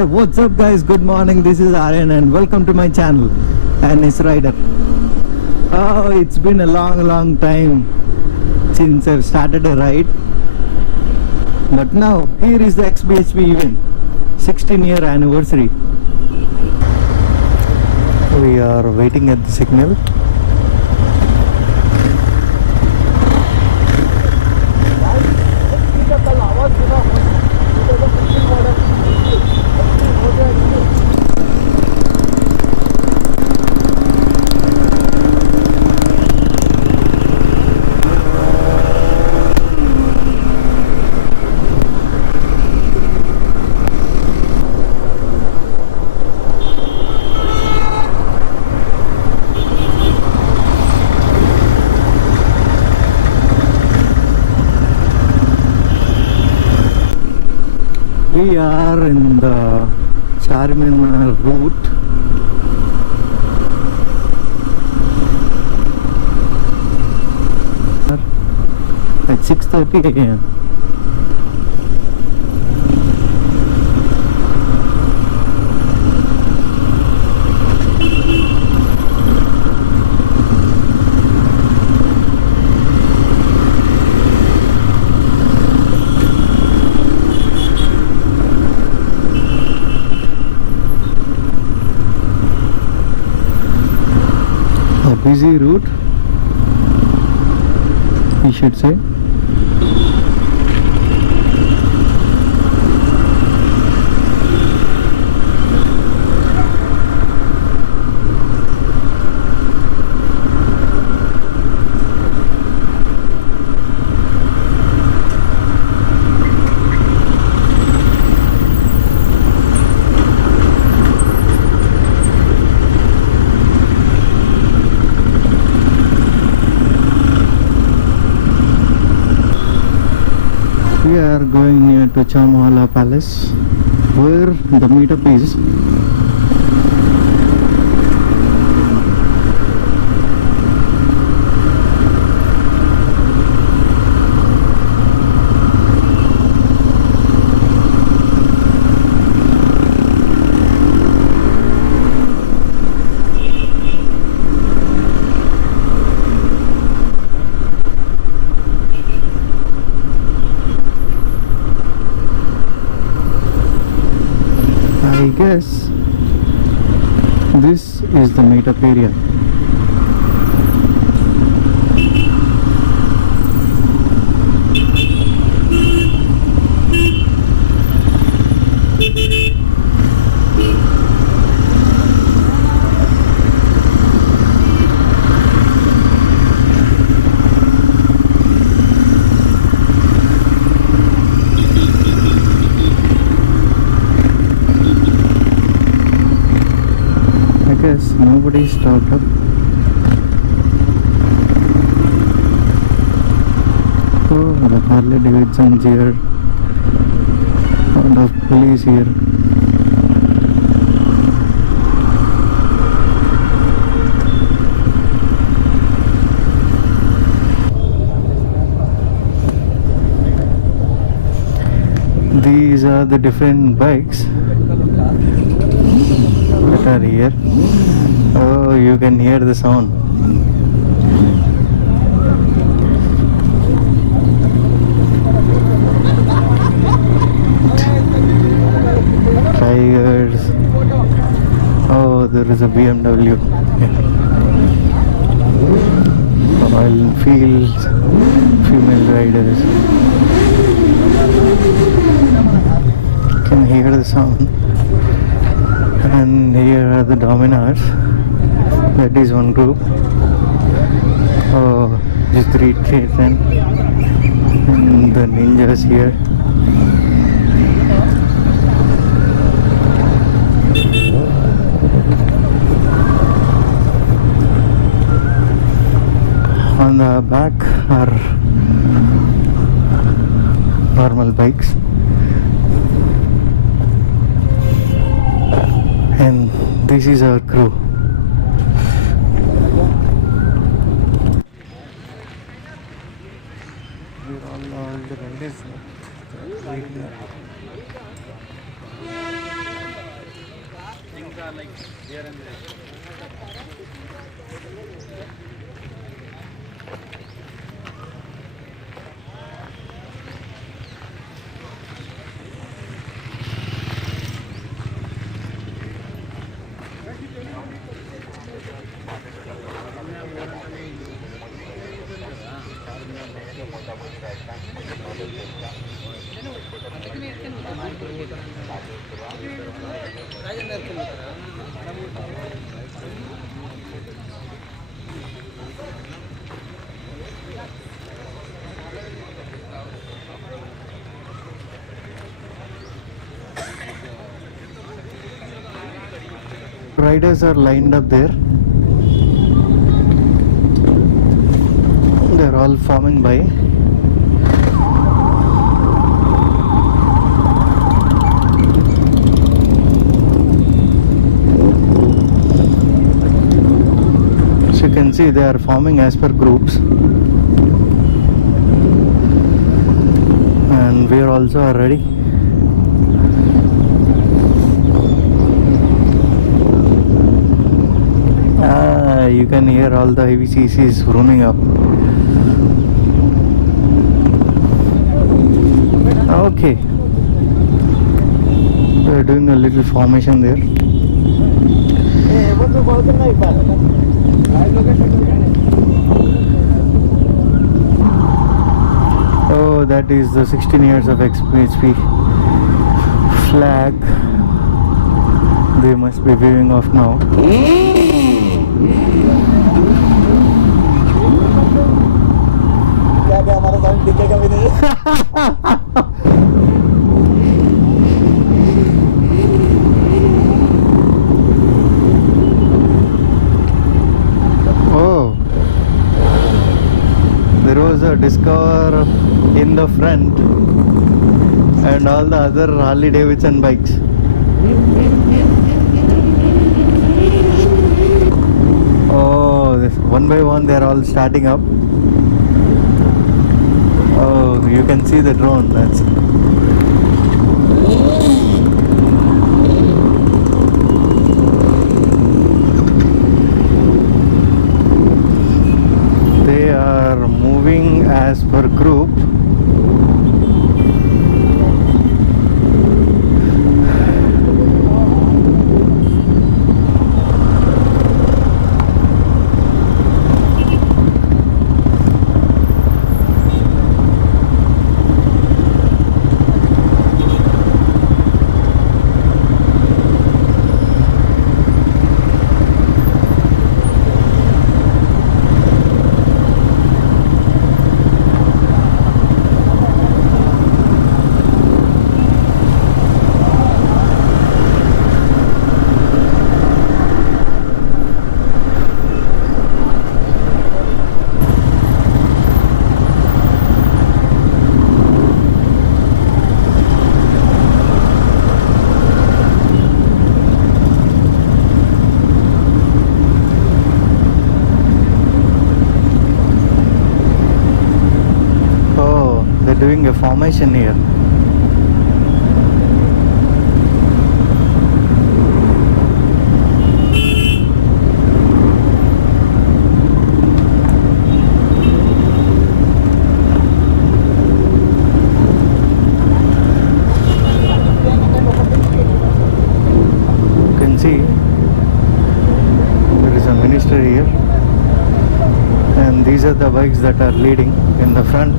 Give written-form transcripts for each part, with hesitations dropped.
Hey, what's up guys? Good morning. This is Aryan and welcome to my channel, NS Rider. Oh, it's been a long time since I've started a ride. But now, here is the XBHP event, 16-year anniversary. We are waiting at the signal. We are in the Charminar route. At 6:30 a.m. A busy route, we should say. We are going near to Chamwala Palace, where the meetup is. I guess this is the meetup area. I guess nobody stopped up. Oh, the Harley Davidson's here. Oh, the police here. These are the different bikes that are here. Oh, you can hear the sound. Tigers. Oh, there is a BMW. Royal Enfield, female riders. Can hear the sound. And here are the Dominars. That is one group. Oh, just 310. And the Ninjas here. On the back are normal bikes. And this is our crew. We're all the riders. like here and there. Riders are lined up there. They're all forming by. As you can see, they are forming as per groups. And we are also ready. You can hear all the heavy CCs roaming up. Okay, we're doing a little formation there. Oh, that is the 16 years of XP flag. They must be waving off now. हमारा sound दिखेगा भी नहीं. Oh, there was a Discover in the front and all the other Harley Davidson bikes. Oh, this one by one they are all starting up. Oh, you can see the drone. That's they are moving as per group. Doing a formation here. You can see there is a minister here, and these are the bikes that are leading in the front.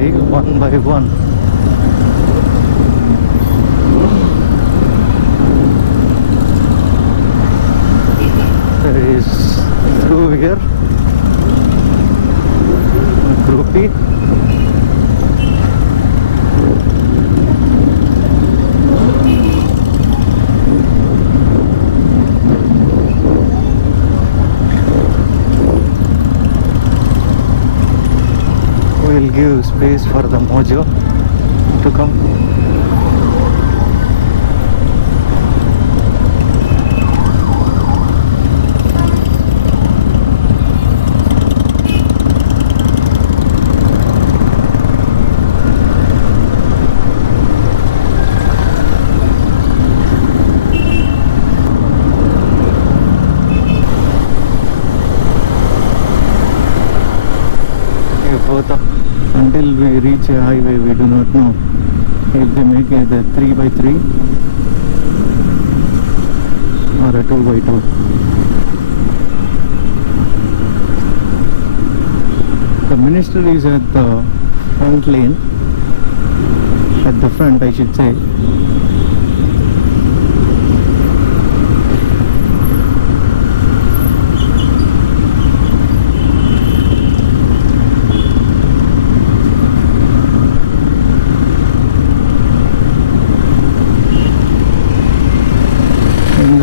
by one. There is through here, groupie. We'll give space for the Mojo to come. Until we reach a highway, we do not know if they make it a 3x3 or a 2x2. The minister is at the front lane, at the front I should say.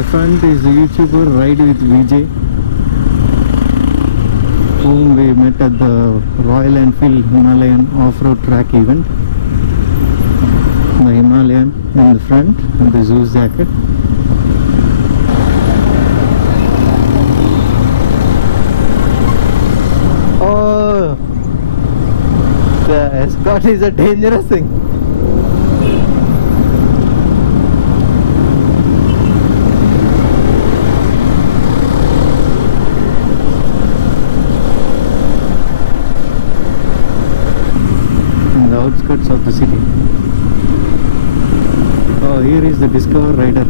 Front is the YouTuber Ride with VJ, whom we met at the Royal Enfield Himalayan off-road track event. The Himalayan in the front and the Zeus jacket. Oh, the Escort is a dangerous thing. Outskirts of the city. Oh, here is the Discover Rider.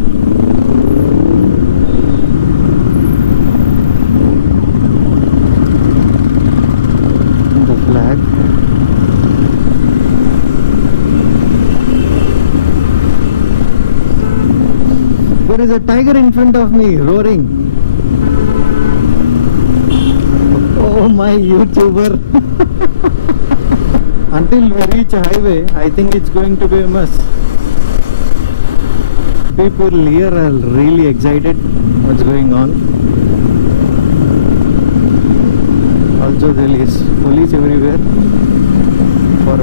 The flag. There is a tiger in front of me roaring. Oh my YouTuber. Until we reach a highway, I think it's going to be a mess. People here are really excited what's going on. Also there is police everywhere for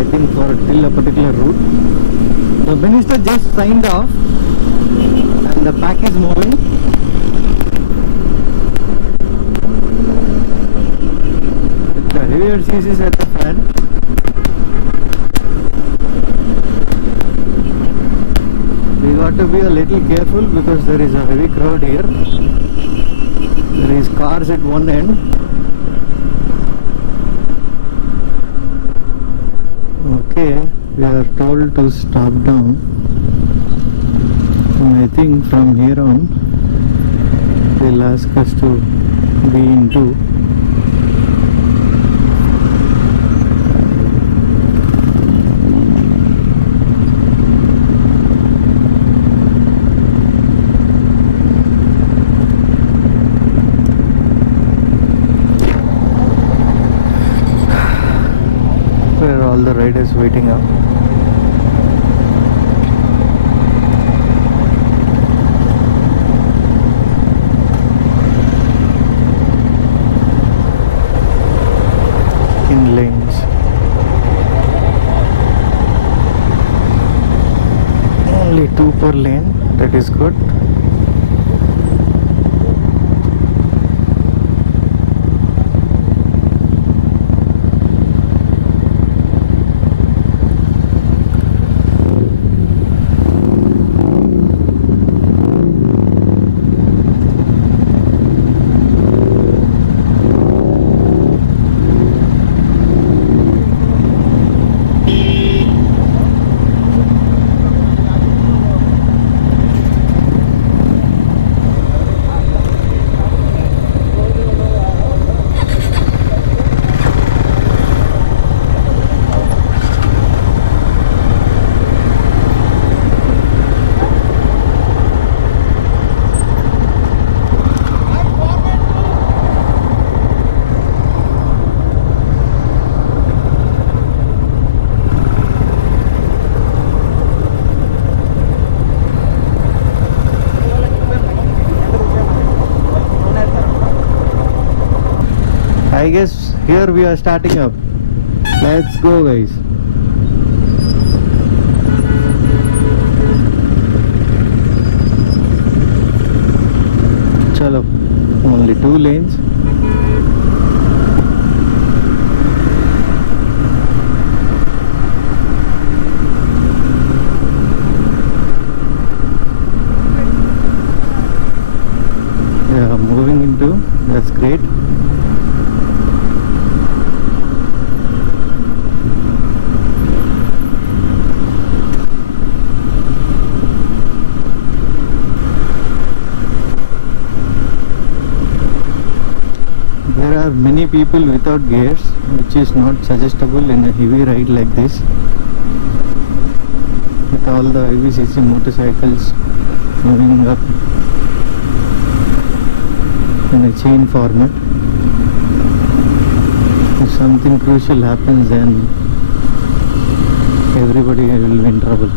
I think till a particular route. The minister just signed off and the pack is moving. The heavier CCs at the front. We got to be a little careful because there is a heavy crowd here. There is cars at one end. Okay, we are told to stop down. And I think from here on they'll ask us to be in two. All the riders waiting up. In lanes. Only 2 per lane, that is good. I guess here we are starting up. Let's go, guys. Chalo, only 2 lanes. Yeah, moving into, that's great. There are many people without gears, which is not suggestible in a heavy ride like this. With all the heavy cc motorcycles moving up in a chain format. If something crucial happens, then everybody will be in trouble.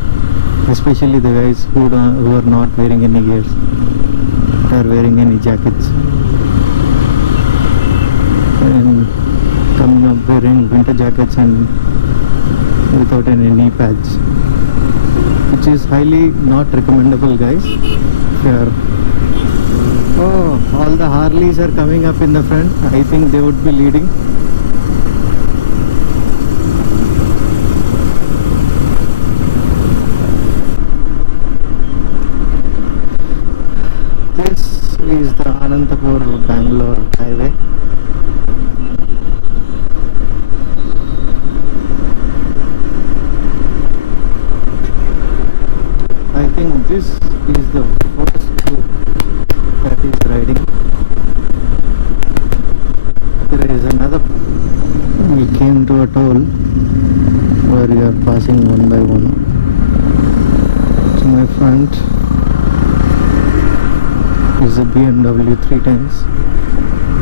Especially the guys who are not wearing any gears, or wearing any jackets, and coming up wearing winter jackets and without any knee pads, which is highly not recommendable, guys. If you are Oh, all the Harleys are coming up in the front. I think they would be leading. This is the Anantapur Bangalore highway. I think this is the first group that is riding. There is another. We came to a toll where we are passing one by one. To my front is a BMW 310s,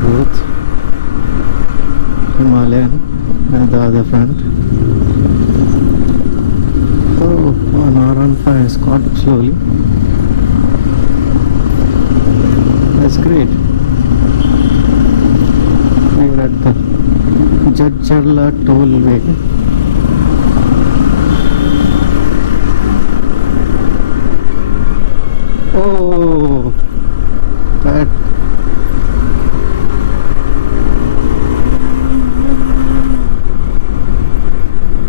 both Himalayan, and the other front. Oh, an R15 has caught up slowly. That's great. We are at the Jadcherla tollway. Oh, that.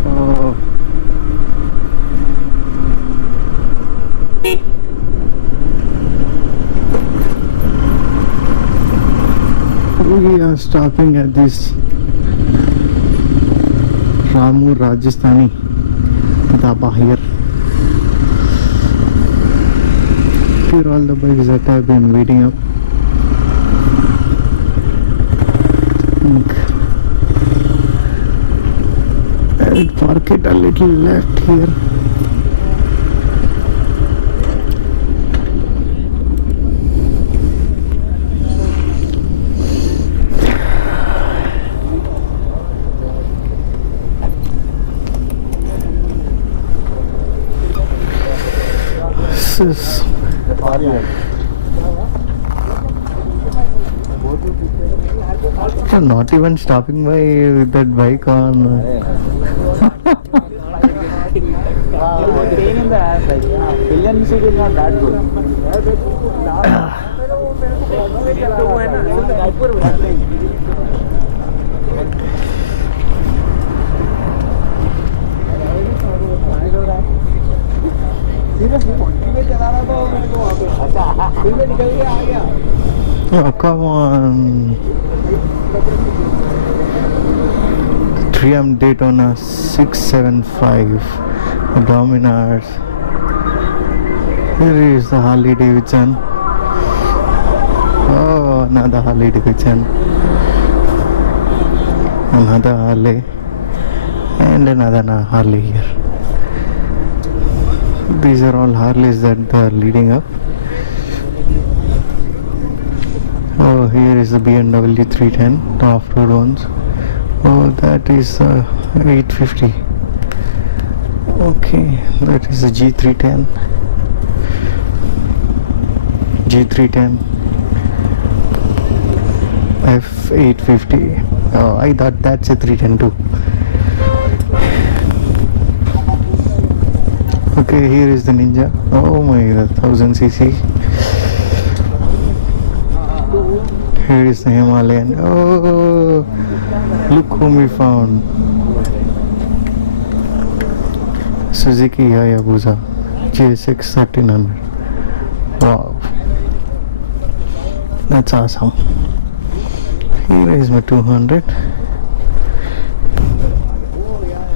Oh. We are stopping at this Ramu Rajasthani dhaba here. Here all the bikes that have been waiting up. I'll park it a little left here. This is not even stopping by with that bike on. Pain in the ass, like pillion music is not that good. Oh, come on. Triumph Daytona 675 Dominars. Here is the Harley Davidson. Oh, another Harley Davidson. Another Harley. And another Harley here. These are all Harleys that are leading up. Oh, here is the BMW 310, the off-road ones. Oh, that is 850. Okay, that is the G310. G310. F850. Oh, I thought that's a 310 too. Okay, here is the Ninja. Oh my god, 1000cc. Here is the Himalayan. Oh, look whom we found. Suzuki Hayabusa GSX 1300. Wow, that's awesome. Here is my 200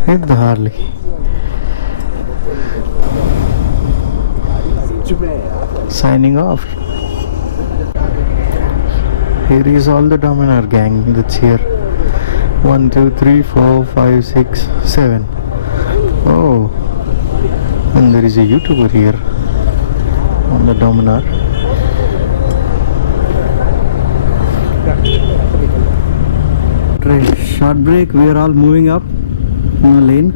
with the Harley. Signing off. Here is all the Dominar gang that's here. 1, 2, 3, 4, 5, 6, 7. Oh, and there is a YouTuber here on the Dominar. Short break, we are all moving up in a lane.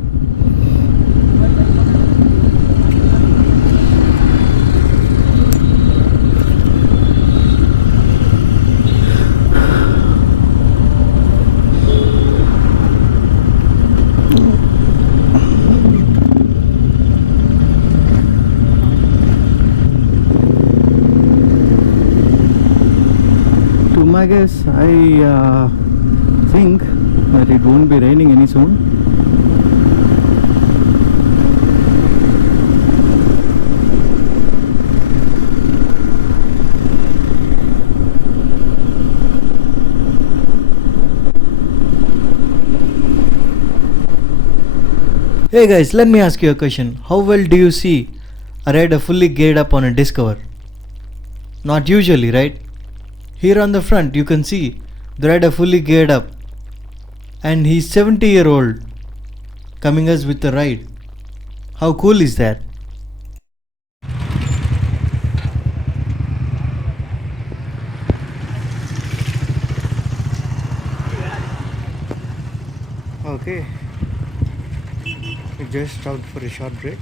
To my guess, I think that it won't be raining any soon. Hey guys, let me ask you a question. How well do you see a rider fully geared up on a Discover? Not usually, right? Here on the front you can see the rider fully geared up, and he's 70-year-old coming us with a ride. How cool is that? Okay, we just stopped for a short break.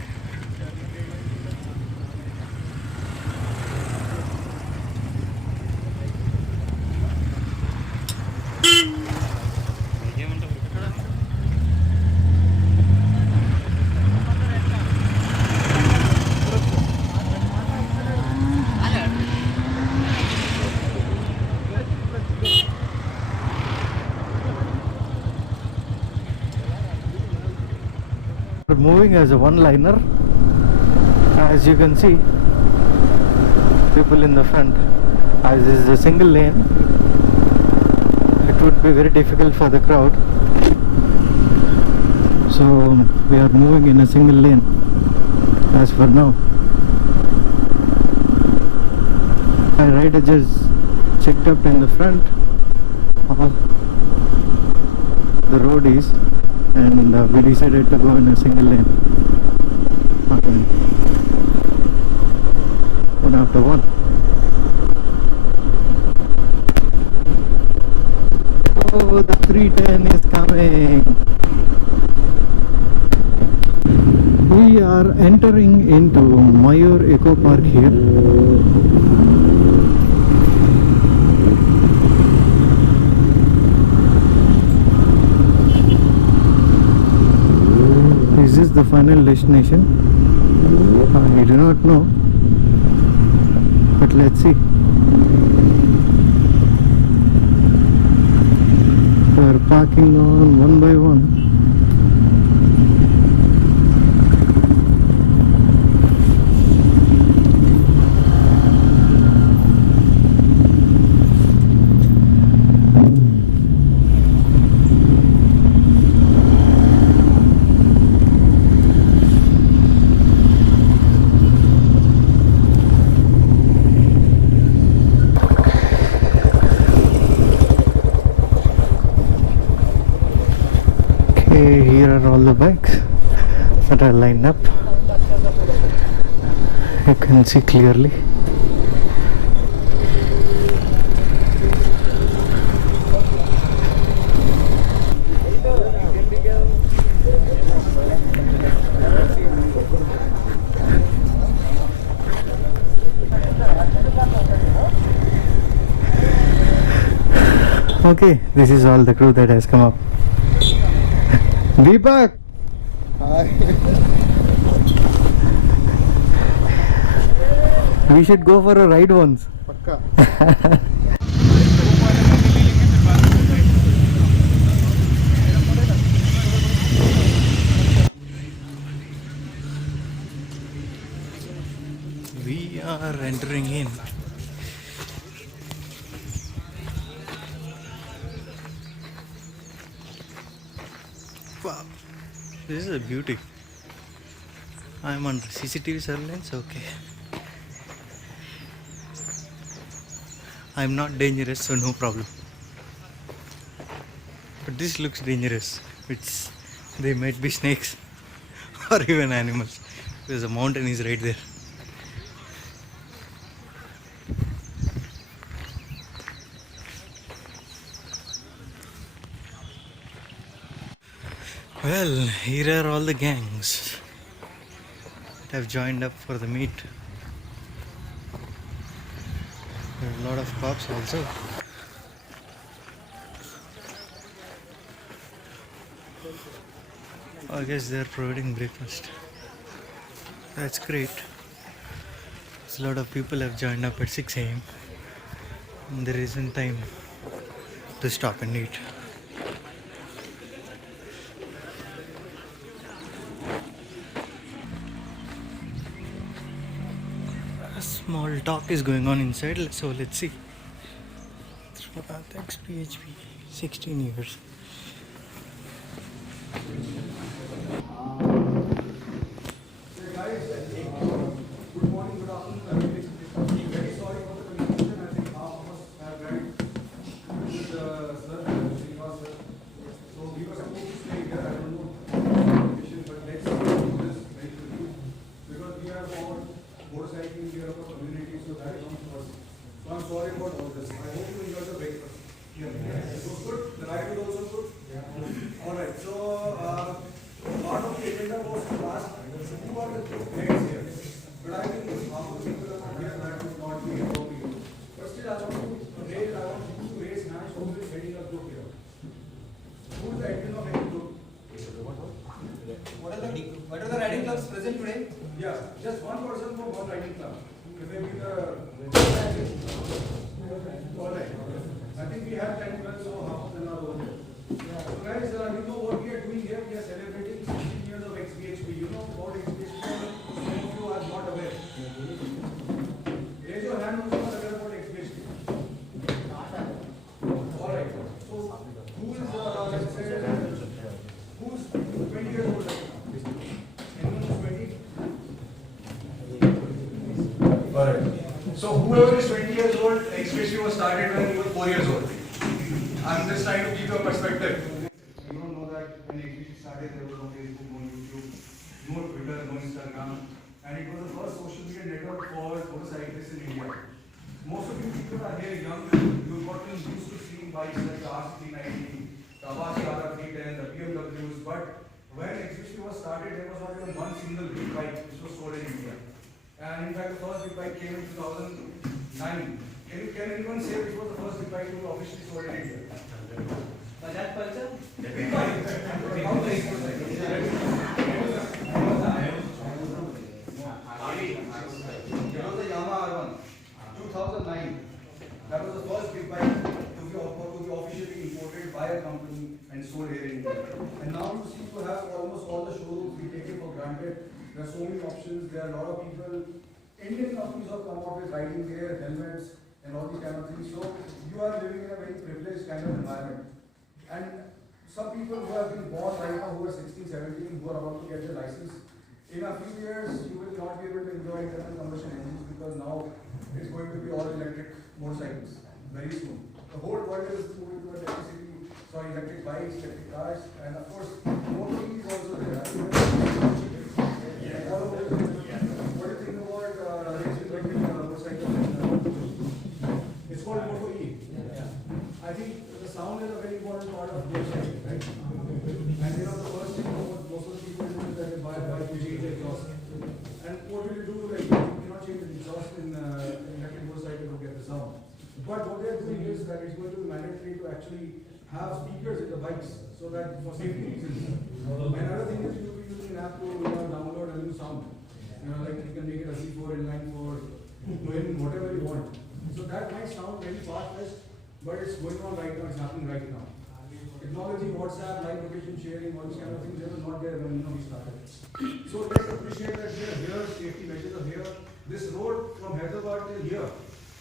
We're moving as a one-liner. As you can see, people in the front. As this is a single lane, it would be very difficult for the crowd. So we are moving in a single lane as for now. My rider just checked up in the front all the roadies, and we decided to go in a single lane. Okay. One after one. Oh, the 310 is coming. We are entering into Mayur Eco Park here. Is this the final destination? I do not know, but let's see. We are parking on one by one. Here are all the bikes that are lined up. You can see clearly. Okay, this is all the crew that has come up. Deepak! Hi. We should go for a ride once. Pakka. We are entering in. Wow, this is a beauty. I'm on the CCTV surveillance, okay. I'm not dangerous, so no problem. But this looks dangerous. They might be snakes or even animals. Because the mountain is right there. Well, here are all the gangs that have joined up for the meet. There are a lot of cops also. I guess they are providing breakfast. That's great. A lot of people have joined up at 6 a.m. and there isn't time to stop and eat. A small talk is going on inside, so let's see. Thanks PHP, 16 years. I'm sorry about all this. I hope you enjoyed the breakfast. Yeah. It was good. The ride was also good. Yeah. All right. So part of the agenda was to ask who are the heads here. But I think half of the people are here that would not be appropriate. But still, I want you to raise hands who is heading a group here. Who is the admin of any group? What are the riding clubs present today? Yeah, just one person from one riding club. If they be the all right. I think we have 10 minutes, so half an hour over there. So guys, you know what we are doing here? We are celebrating 16 years of XBHP. You know about XBHP? Some of you are not aware. Raise your hand who is not aware about XBHP. All right. So who is, let's say, who's 20 years old right now? Anyone who's 20? Alright. So whoever is 20 years old, XBHP was started when you were 4 years old. I'm just trying to give you a perspective. You don't know that when XBHP started, there was no Facebook, no YouTube, no Twitter, no Instagram, and it was the first social media network for motorcyclists in India. Most of you people are here young. You've gotten used to seeing bikes like the RC390, the Apache RR310, the BMWs, but when XBHP was started, there was not even one single big bike which was sold in India. And in fact, the first big bike came in 2009. Can anyone say which was the first big bike to be officially sold in India? Bajaj Pulsar? Big bike. How many? It was the Yamaha R1, 2009. That was the first big bike to be officially imported by a company and sold here in India. And now you seem to have almost all the showrooms. We take it for granted. There are so many options. There are a lot of people. Indian companies have come out with riding gear, helmets, and all these kind of things. So you are living in a very privileged kind of environment. And some people who have been born right now, who are 16, 17, who are about to get their license, in a few years you will not be able to enjoy internal combustion engines because now it's going to be all electric motorcycles very soon. The whole world is moving to electric bikes, electric cars, and of course, motor is also there. What do you think about racing electric motorcycles? It's called Moto E. I think the sound is a very important part of motorcycle, right? And you know, the first thing most of the people do is that they buy a bike, you change the exhaust. And what will you do? Like, you cannot change the exhaust in electric motorcycle to get the sound. But what they are doing is that it's going to be mandatory to actually have speakers in the bikes so that for safety reasons. Another thing is you will be using an app to download a new sound. Like you can make it a C4 inline for doing whatever you want. So that might sound very far-fetched, but it's going on right now, it's happening right now. Technology, WhatsApp, live location sharing, all these kind of things, they were not there when we started. So let's appreciate that we are here, safety measures are here. This road from Hyderabad till here,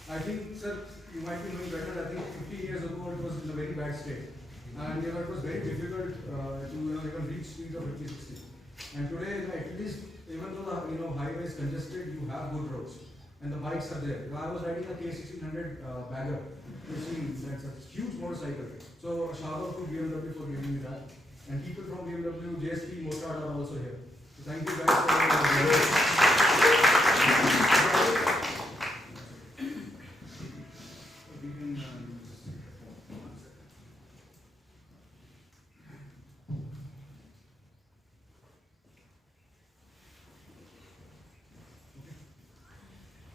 I think, sir, you might be knowing better, I think 50 years ago it was in a very bad state. And it was very difficult to even reach speed of 50, 60. And today, at least, even though the highway is congested, you have good roads. And the bikes are there. I was riding a K1600 bagger, which means that's a huge motorcycle. So shout out to BMW for giving me that. And people from BMW, JSP, Motard are also here. So thank you guys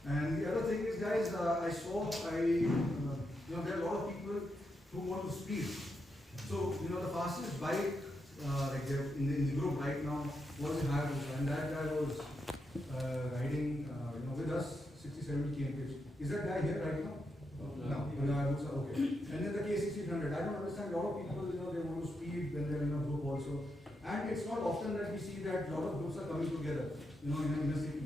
And the other thing is, guys, there are a lot of people who want to speed. So, the fastest bike, like in the group right now, was in Hayabusa, and that guy was riding, with us 60-70 km/h. Is that guy here right now? No. Hayabusa, okay. And then the K1600. I don't understand. A lot of people, they want to speed when they're in a group also. And it's not often that we see that a lot of groups are coming together, in a city.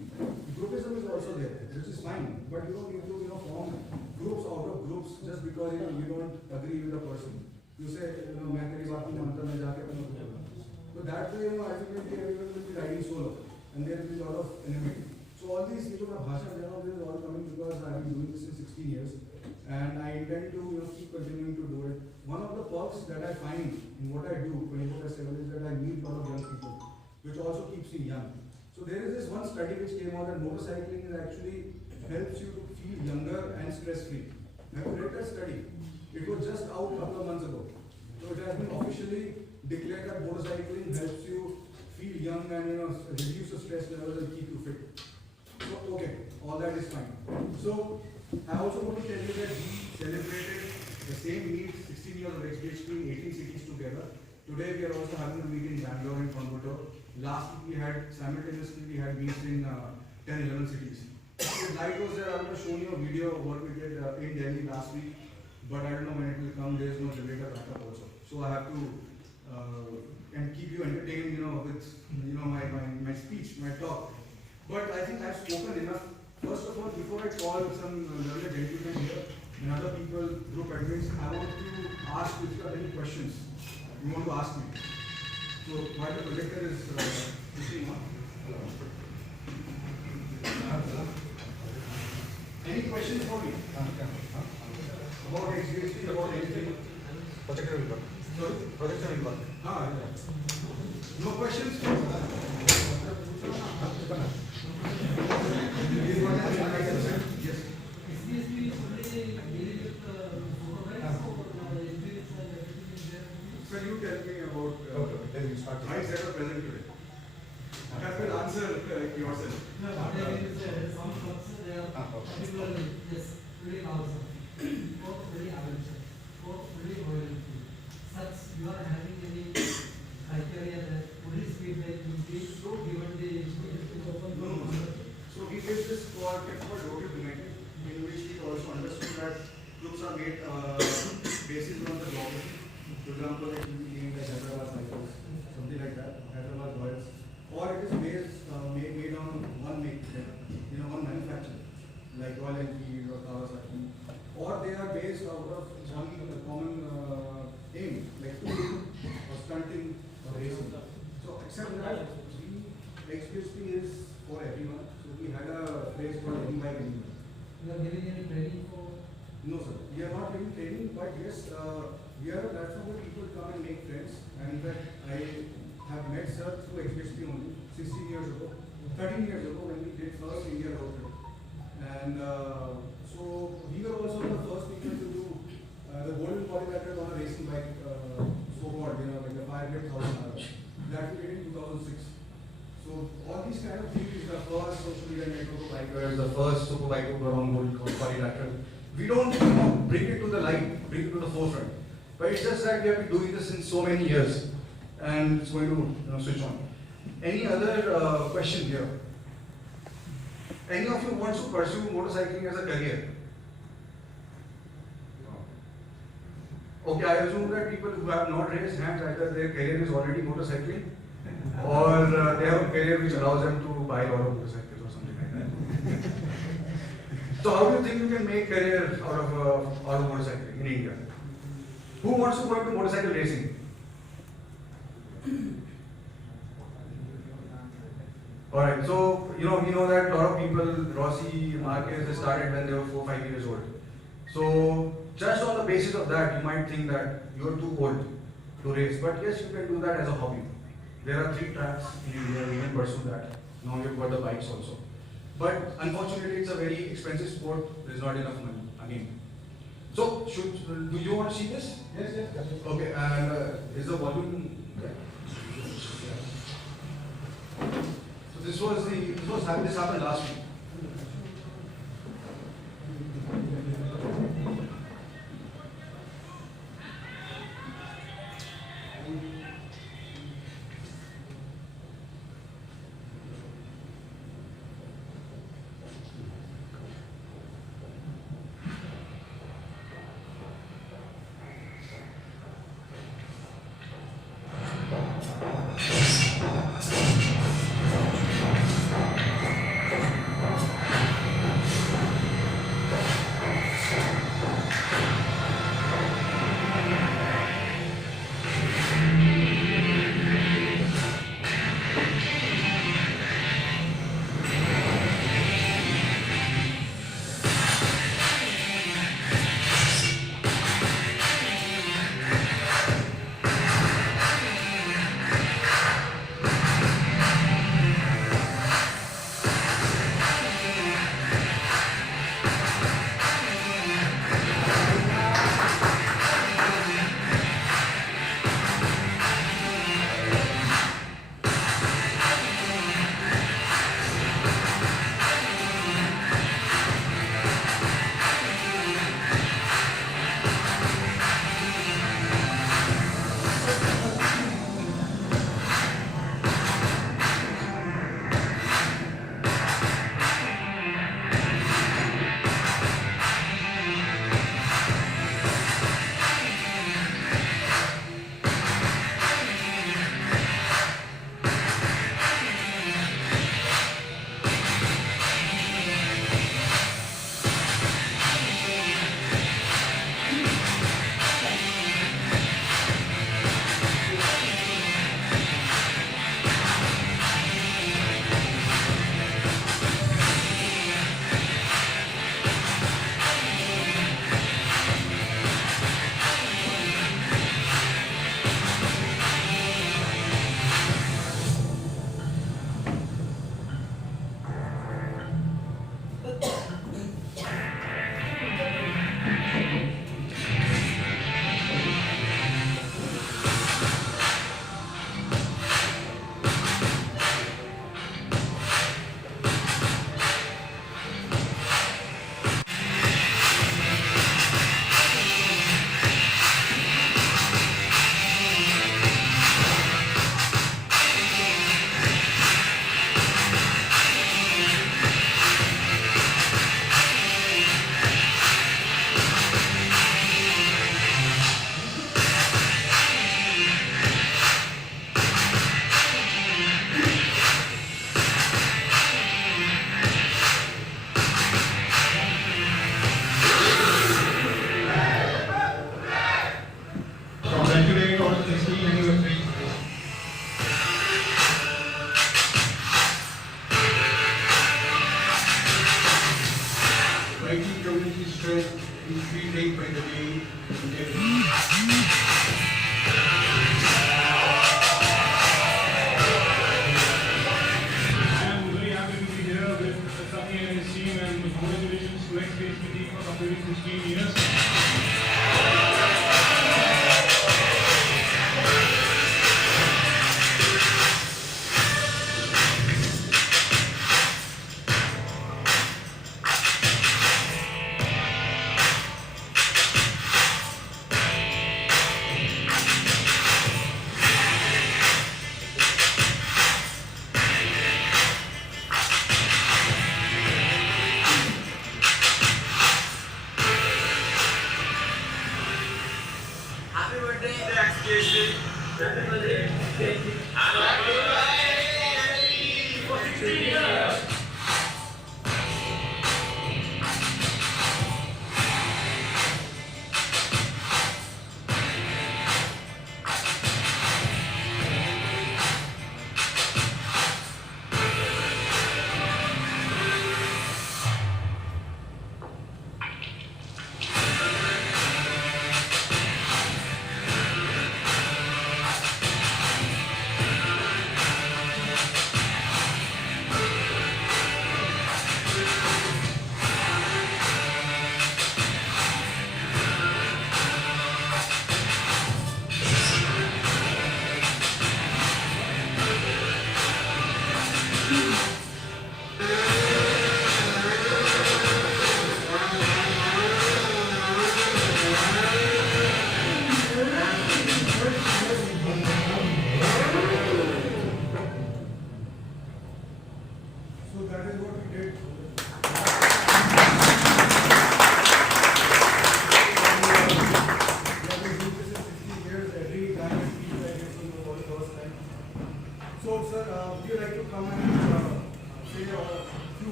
Groupism is also there, which is fine, but you don't need to, form groups out of groups just because, you don't agree with a person. You say, मैं तेरी बात नहीं मानता, मैं जाके अपना group बनाऊँ. So that way, ultimately everyone will be riding solo, and there will be a lot of enmity. So all these, bhasha, this is all coming because I've been doing this in 16 years, and I intend to, keep continuing to do it. One of the perks that I find in what I do 24/7 is that I meet a lot of young people, which also keeps me young. So there is this one study which came out that motorcycling actually helps you to feel younger and stress-free. Have you read that study? It was just out a couple of months ago. So it has been officially declared that motorcycling helps you feel young and reduce the stress levels and keep you fit. So okay, all that is fine. So I also want to tell you that we celebrated the same meet, 16 years of XBHP in 18 cities together. Today we are also having a meet in Bangalore and Coimbatore. Last week simultaneously we had meets in 10-11 cities. The light was there. I would have shown you a video of what we did in Delhi last week, but I don't know when it will come. There is no generator backup also, so I have to and keep you entertained, with my speech, my talk. But I think I've spoken enough. First of all, before I call some lovely gentlemen here and other people, group admins, I want to ask if you have any questions you want to ask me. So while the projector is pushing on. Any questions for me? About XBHP, about anything? Projector will work. Sorry? Projector will work. No questions? Yes. Sir, you tell me about Then you start. bikes that are present today. That will answer yourself. No, there is some clubs, they are particularly, yes, very awesome. Both very average, both very royal. Such, you are having any criteria that only speed like will be so given the open. No. So we did this for road united, in which we also understood that groups are made basis on the geography. For example, it will be named like Hyderabad Cycles, something like that, Hyderabad Royals. Or it is based made on one make, one manufacturer, like Royal Enfield or Kawasaki. Or they are based out of one common aim, like touring or stunting or racing. So except that, XBHP is for everyone. So we had a place called Any Bike Anywhere. You are giving any training for? No sir, we are not giving training, but yes, we are a platform where people come and make friends. And in fact, I have met sir through XBHP only, 16 years ago, 13 years ago when we did first India road trip. And so we were also the first people to do the golden qualifier on a racing bike, so-called, like the 500,000 hours. That we did in 2006. So all these kind of things, the first social media network of bikers, the first super bike who were on golden qualifier, We don't bring it to the light, bring it to the forefront. But it's just that we have been doing this in so many years, and it's going to switch on. Any other question here? Any of you wants to pursue motorcycling as a career? Okay, I assume that people who have not raised hands, either their career is already motorcycling, or they have a career which allows them to buy a lot of motorcycles or something like that. So how do you think you can make career out of motorcycling in India? Who wants to go into motorcycle racing? Alright, so we know that a lot of people, Rossi, Marquez, they started when they were 4-5 years old. So just on the basis of that, you might think that you are too old to race, but yes, you can do that as a hobby. There are 3 tracks in India, we can pursue that. Now you've got the bikes also. But unfortunately, it's a very expensive sport, there's not enough money again. So, do you want to see this? Yes, yes. Okay, and is the volume there? So this happened last week.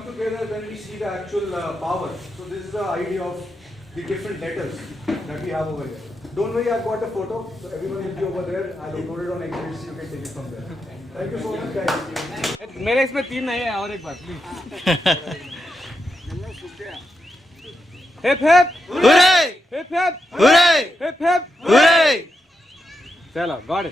come together when we see the actual power. So this is the idea of the different letters that we have over here. Don't worry, I've got a photo, so everyone will be over there. I'll upload it on Excel, so you can take it from there. Thank you so much, guys. मेरे इसमें 3 नहीं है और एक बार please hip hip Hooray! Hip hip Hooray! Hip hip Hooray! चलो God